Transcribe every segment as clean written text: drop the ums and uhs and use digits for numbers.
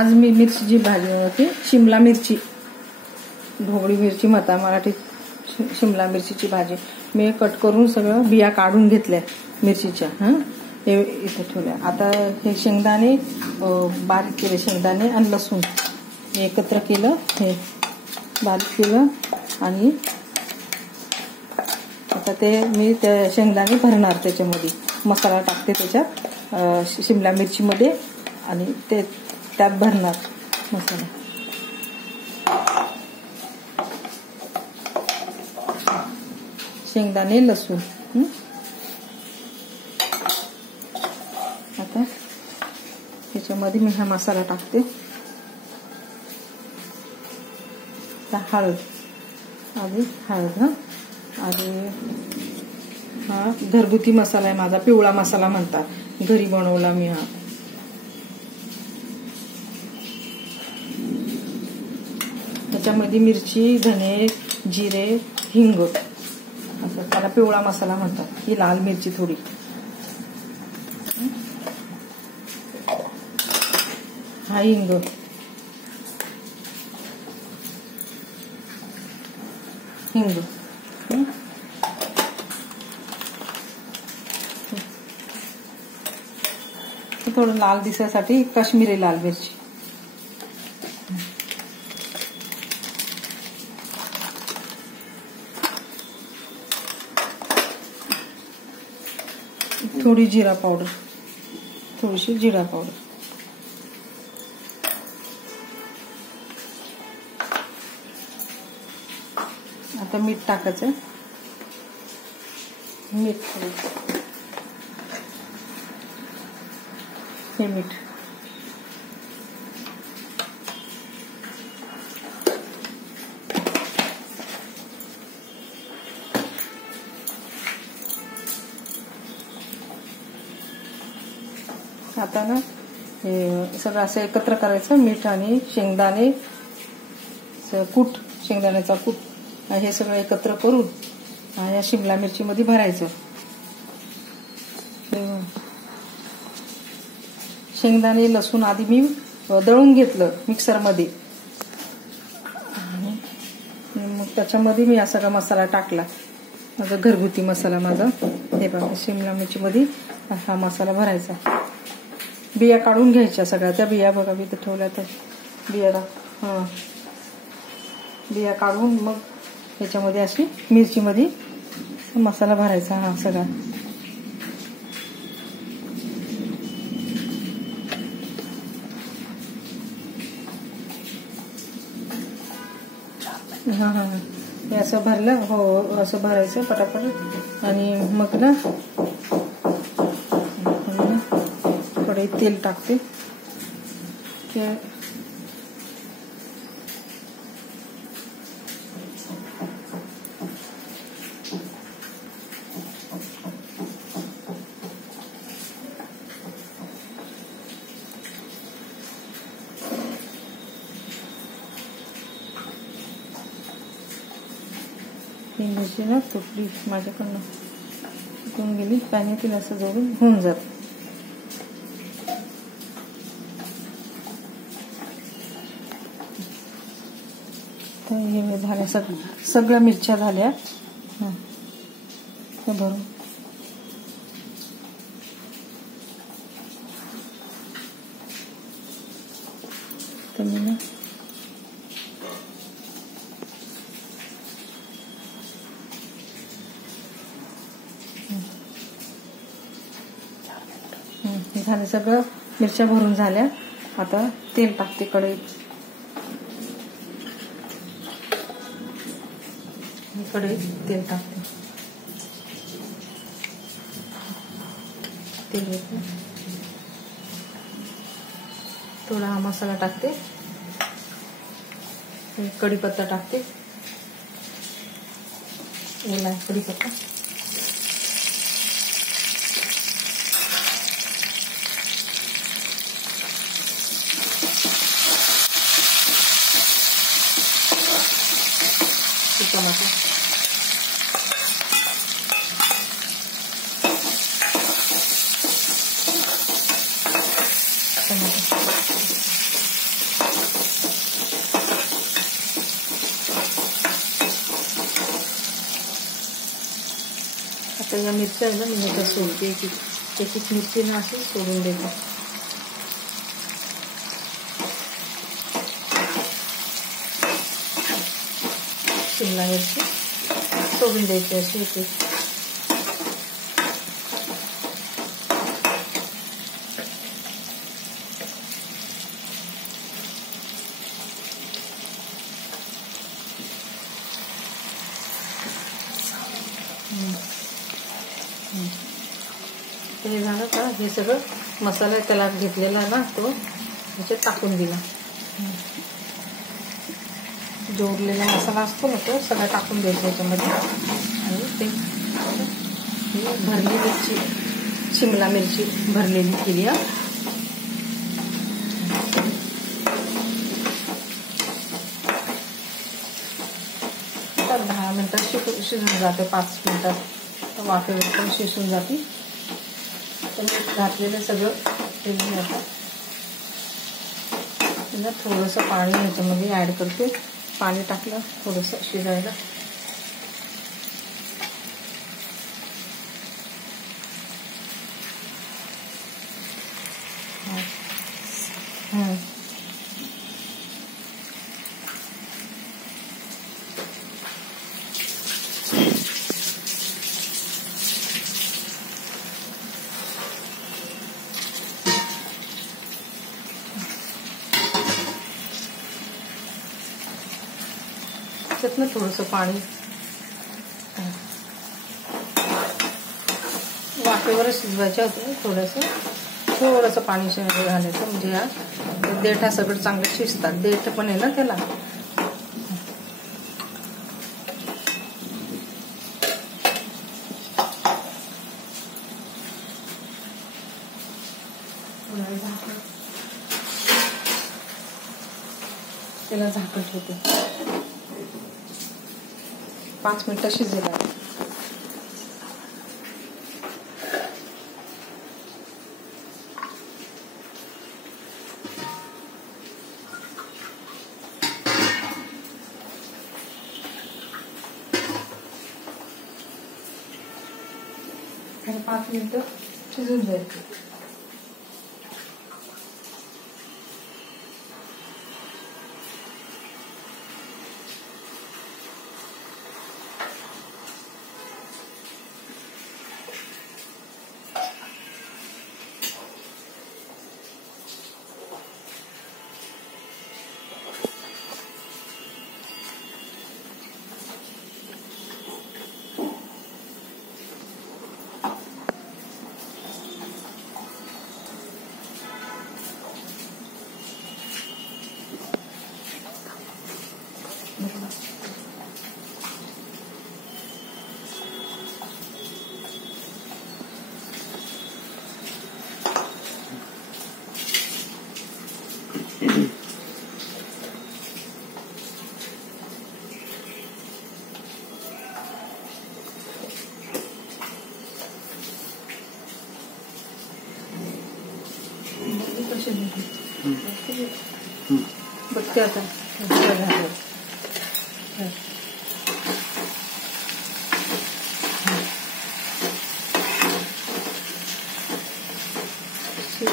आज मी मिरचीची भाजी बनवते, शिमला मिरची, ढोबळी मिरची म्हणतात मराठीत, शिमला मिरचीची भाजी. मी कट करून सगळं बिया काढून घेतल्या मिरचीच्या. हे इथे ठेवल्या. आता हे शेंगदाणे बारीक केले, शेंगदाणे आणि लसूण एकत्र केलं, हे बारीक केलं. आणि आता ते मी त्या शेंगदाणे भरणार, त्याच्यामध्ये मसाला टाकते त्याच्यात शिमला मिरचीमध्ये आणि ते त्यात भरणार मसाला. शेंगदाणे लसूण. आता त्याच्यामध्ये मी हा मसाला टाकते. हळद, आधी हळद. आणि हा घरगुती मसाला आहे माझा, पिवळा मसाला म्हणतात, घरी बनवला मी हा. त्याच्यामध्ये मिरची, धने, जिरे, हिंग असं त्याला पिवळा मसाला म्हणतात. ही लाल मिरची थोडी. हा हिंग, हिंग. थोडं लाल दिसायसाठी काश्मीरी लाल मिरची. थोडी जिरा पावडर, थोडीशी जिरा पावडर. आता मीठ टाकायचं, मीठ, हे मीठ. आता ना हे सगळं असं एकत्र करायचं, मीठ आणि शेंगदाणे कूट, शेंगदाण्याचा कूट, हे सगळं एकत्र करून या शिमला मिरची मध्ये भरायचं. शेंगदाणे लसूण आधी मी दळून घेतलं मिक्सरमध्ये आणि मग त्याच्यामध्ये मी हा सगळा मसाला टाकला, माझा घरगुती मसाला माझा. हे बघा, शिमला मिरची मध्ये हा मसाला भरायचा. बिया काढून घ्यायच्या सगळ्या, त्या बिया बघा मी इथं ठेवल्या, तर बिया बिया काढून मग याच्यामध्ये अशी मिरचीमध्ये मसाला भरायचा हा सगळा. हे असं भरलं, हो असं भरायचं पटापट. आणि मग ना थोडे तेल टाकते, ते मिरची ना तुटली माझ्याकडनं, तुटून गेली, पाण्यातील असं जोडून होऊन जात. हे झाल्या सगळ्या मिरच्या झाल्या. भरून तर मी ना झाले, सगळं मिरच्या भरून झाल्या. आता तेल टाकते कढईत. कढईत तेल टाकते, तेल घेते, थोडा हा मसाला टाकते, कढीपत्ता टाकते, ओला कढीपत्ता, टमाटर, या मिरच्या आहे ना मी ह्याच्यात सोडते, एक एक मिरची ना अशी सोडून देते. शिमला मिरची सोडून द्यायची अशी एक. हे झालं का, हे सगळं मसाला त्याला घेतलेला ना तो ह्याच्यात टाकून दिला. जो उरलेला मसाला असतो ना तो सगळा टाकून द्यायचा त्याच्यामध्ये. आणि ते भरली मिरची, शिमला मिरची भरलेली केली. तर 10 मिनिटात शिजून जाते, 5 मिनिटात वाफेवर पण शिजून जाते. तर मी घातलेलं सगळं शिजून जातं. थोडंसं पाणी ह्याच्यामध्ये ॲड करते. पाणी टाकलं थोडंसं शिजायला. त्यातनं थोडंसं पाणी वाफेवरच शिजवायचं होतं. थोडंसं पाणी घालायचं म्हणजे या देठा सगळं चांगलं शिजतात. देठ पण आहे ना त्याला. त्याला झाकण ठेवते. 5 मिनिटं शिजेल. आणि 5 मिनिटं शिजून जाईल. बघते आता झालं.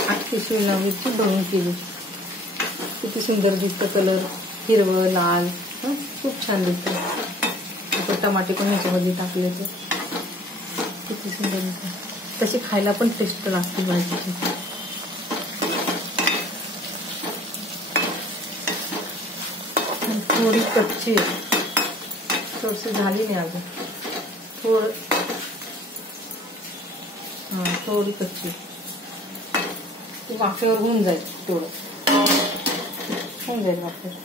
8 शिमला मिरची भरून केली. किती सुंदर दिसतं. कलर हिरवं लाल खूप छान दिसतं. आता टमाटे पण ह्याच्यामध्ये टाकले तर किती सुंदर दिसतं. तशी खायला पण टेस्ट लागते भाजीची. थोडी कच्ची थोडीशी झाली नाही अजून. थोडी कच्ची वाफेवर होऊन जाईल. थोडं होऊन जाईल वाफेवर.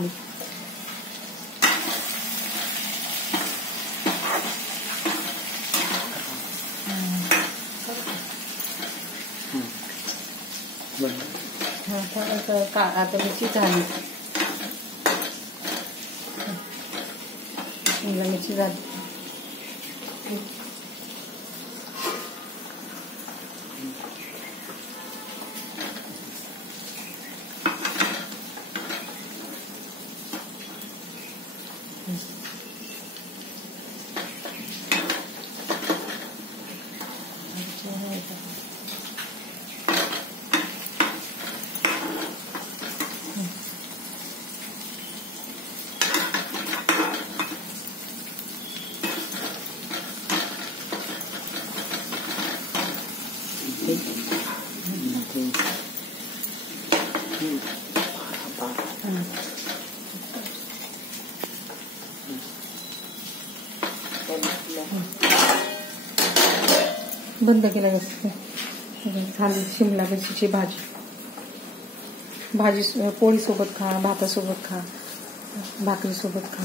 झाली. आता मिरची झाली. शिमला मिरची झाली. बंद केलं झाली शिमला मिरचीची भाजी. भाजी पोळीसोबत खा, भातासोबत खा, भाकरीसोबत खा.